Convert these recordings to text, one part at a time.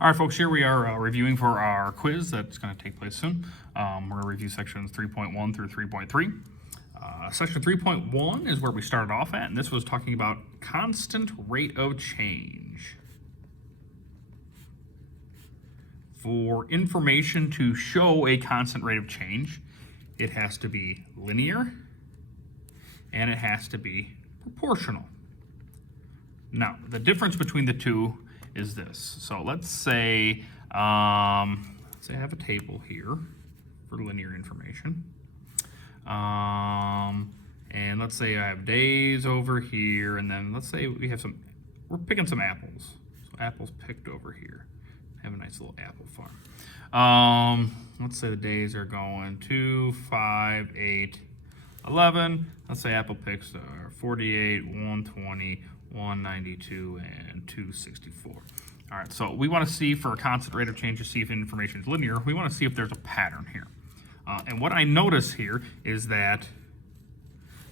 All right, folks, here we are reviewing for our quiz that's going to take place soon. We're going to review sections 3.1 through 3.3. Section 3.1 is where we started off at, and this was talking about constant rate of change. For information to show a constant rate of change, it has to be linear and it has to be proportional. Now, the difference between the two is this. So let's say I have a table here for linear information. And let's say I have days over here, and then let's say we're picking some apples. So apples picked over here. Have a nice little apple farm. Let's say the days are going 2, 5, 8, 11. Let's say apple picks are 48, 120, 192, and 264. All right, so we want to see for a constant rate of change to see if information is linear. We want to see if there's a pattern here. And what I notice here is that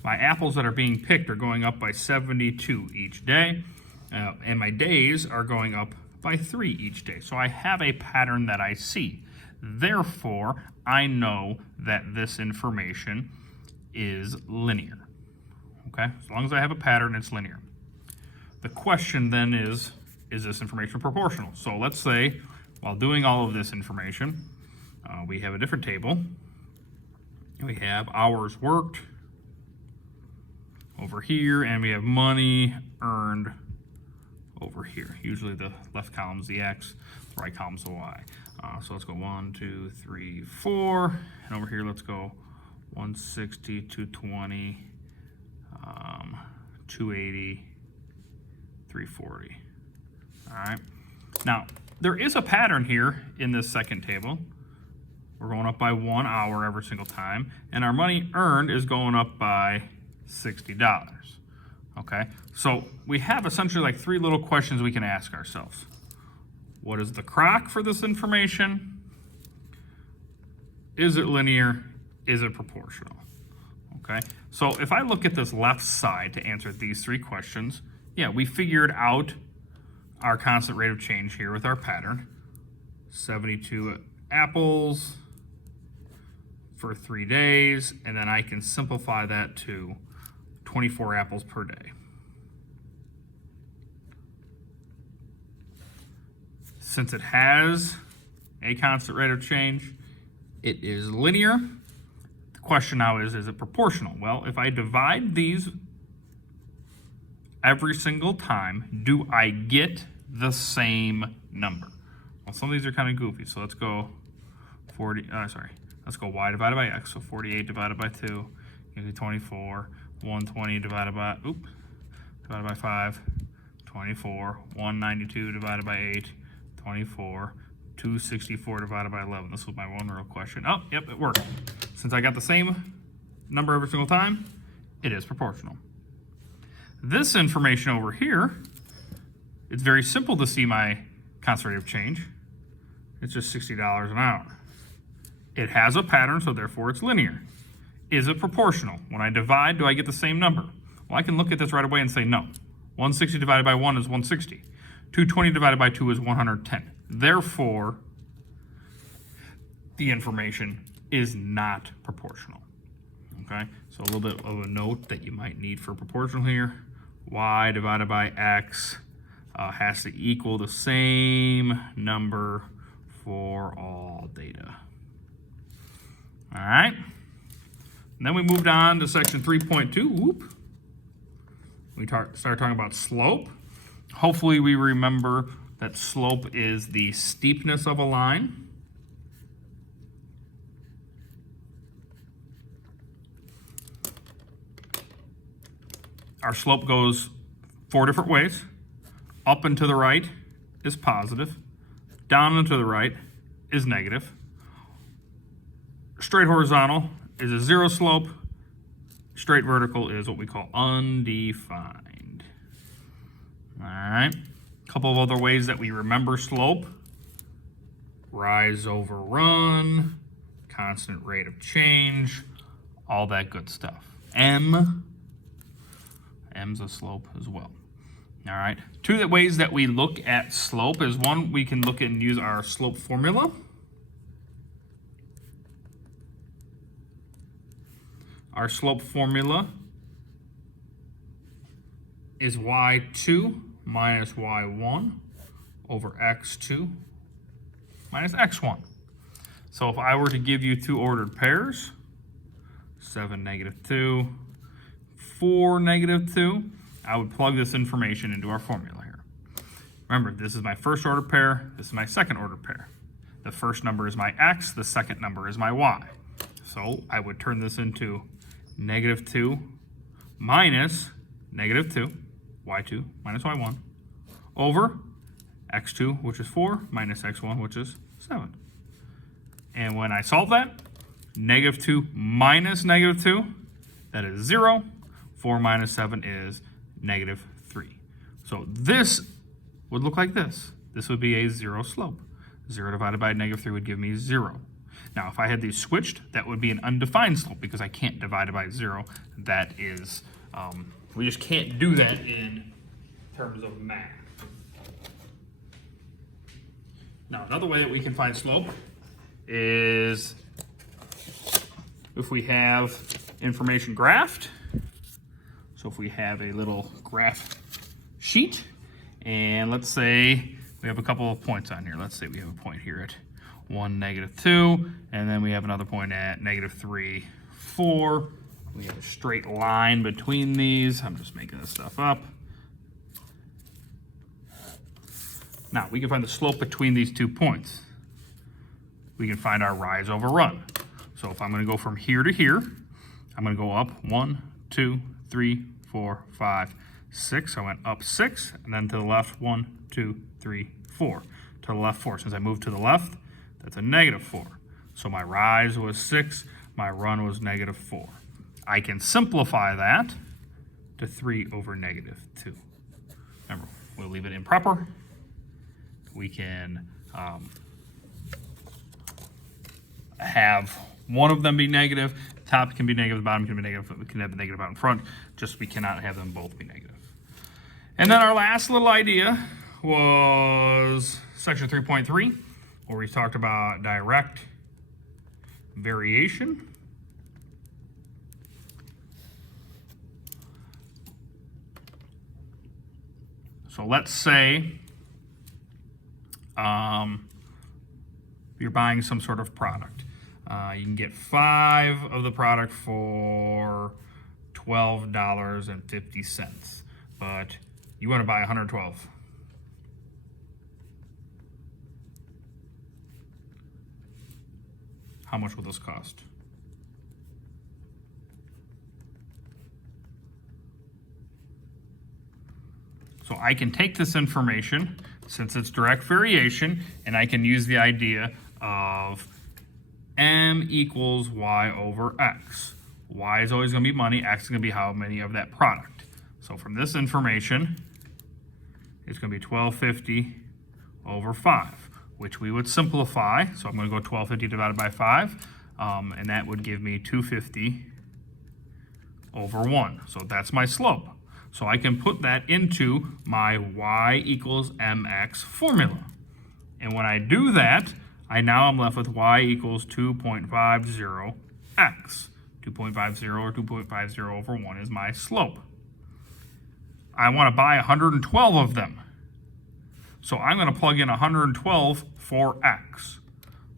my apples that are being picked are going up by 72 each day, and my days are going up by 3 each day. So I have a pattern that I see. Therefore, I know that this information is linear. Okay, as long as I have a pattern, it's linear. The question then is this information proportional? So let's say, while doing all of this information, we have a different table. We have hours worked over here, and we have money earned over here. Usually the left column is the X, the right column is the Y. So let's go 1, 2, 3, 4, and over here let's go 160, 220, 280, 340. All right. Now, there is a pattern here in this second table. We're going up by 1 hour every single time, and our money earned is going up by $60. Okay, so we have essentially like 3 little questions we can ask ourselves. What is the CROC for this information? Is it linear? Is it proportional? Okay, so if I look at this left side to answer these 3 questions, yeah, we figured out our constant rate of change here with our pattern. 72 apples for 3 days, and then I can simplify that to 24 apples per day. Since it has a constant rate of change, it is linear. The question now is it proportional? Well, if I divide these every single time, do I get the same number? Well, some of these are kind of goofy, so let's go let's go y divided by x, so 48 divided by 2 gives me 24, 120 divided by 5, 24, 192 divided by 8, 24, 264 divided by 11. This was my one real question. Oh, yep, it worked. Since I got the same number every single time, it is proportional. This information over here, it's very simple to see my constant rate of change. It's just $60 an hour. It has a pattern, so therefore it's linear. Is it proportional? When I divide, do I get the same number? Well, I can look at this right away and say no. 160 divided by 1 is 160. 220 divided by 2 is 110. Therefore, the information is not proportional. Okay, so a little bit of a note that you might need for proportional here. Y divided by x has to equal the same number for all data. All right, and then we moved on to section 3.2. We started talking about slope. Hopefully we remember that slope is the steepness of a line. Our slope goes 4 different ways. Up and to the right is positive. Down and to the right is negative. Straight horizontal is a 0 slope. Straight vertical is what we call undefined. All right. A couple of other ways that we remember slope. Rise over run, constant rate of change, all that good stuff. M's a slope as well. All right. Two ways that we look at slope is one, we can look and use our slope formula. Our slope formula is y2 minus y1 over x2 minus x1. So if I were to give you two ordered pairs, 7, -2, 4, -2, I would plug this information into our formula here. Remember, this is my first order pair, this is my second order pair. The first number is my x, the second number is my y. So I would turn this into -2 minus -2, y2 minus y1, over x2, which is 4, minus x1, which is 7. And when I solve that, -2 minus -2, that is 0. 4 minus 7 is -3. So this would look like this. This would be a 0 slope. 0 divided by -3 would give me 0. Now, if I had these switched, that would be an undefined slope because I can't divide it by 0. That is, we just can't do that in terms of math. Now, another way that we can find slope is if we have information graphed. So if we have a little graph sheet, and let's say we have a couple of points on here. Let's say we have a point here at 1, -2, and then we have another point at -3, 4. We have a straight line between these. I'm just making this stuff up. Now, we can find the slope between these 2 points. We can find our rise over run. So if I'm going to go from here to here, I'm going to go up 1, 2, 3, 4, 5, 6. I went up 6, and then to the left 1, 2, 3, 4. To the left 4. Since I moved to the left, that's a -4. So my rise was 6, my run was -4. I can simplify that to 3 over -2. Remember, we'll leave it improper. We can have one of them be negative. Top can be negative, the bottom can be negative. We can have the negative out in front, just we cannot have them both be negative. And then our last little idea was section 3.3, where we talked about direct variation. So let's say you're buying some sort of product. You can get 5 of the product for $12.50, but you want to buy 112. How much will this cost? So I can take this information, since it's direct variation, and I can use the idea of m equals y over x. Y is always going to be money, x is going to be how many of that product. So from this information, it's going to be $12.50 over 5, which we would simplify. So I'm going to go $12.50 divided by 5, and that would give me $2.50 over 1. So that's my slope. So I can put that into my y equals mx formula. And when I do that, I'm left with y equals 2.50x. 2.50 or 2.50 over 1 is my slope. I want to buy 112 of them. So I'm going to plug in 112 for x.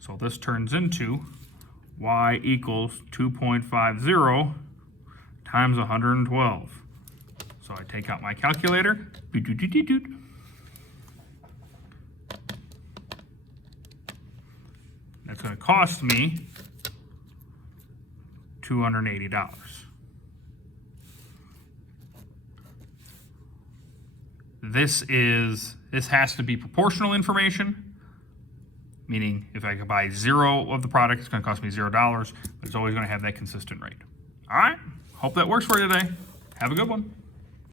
So this turns into y equals 2.50 times 112. So I take out my calculator. That's going to cost me $280. This has to be proportional information, meaning if I could buy 0 of the product, it's going to cost me $0, but it's always going to have that consistent rate. All right, hope that works for you today. Have a good one.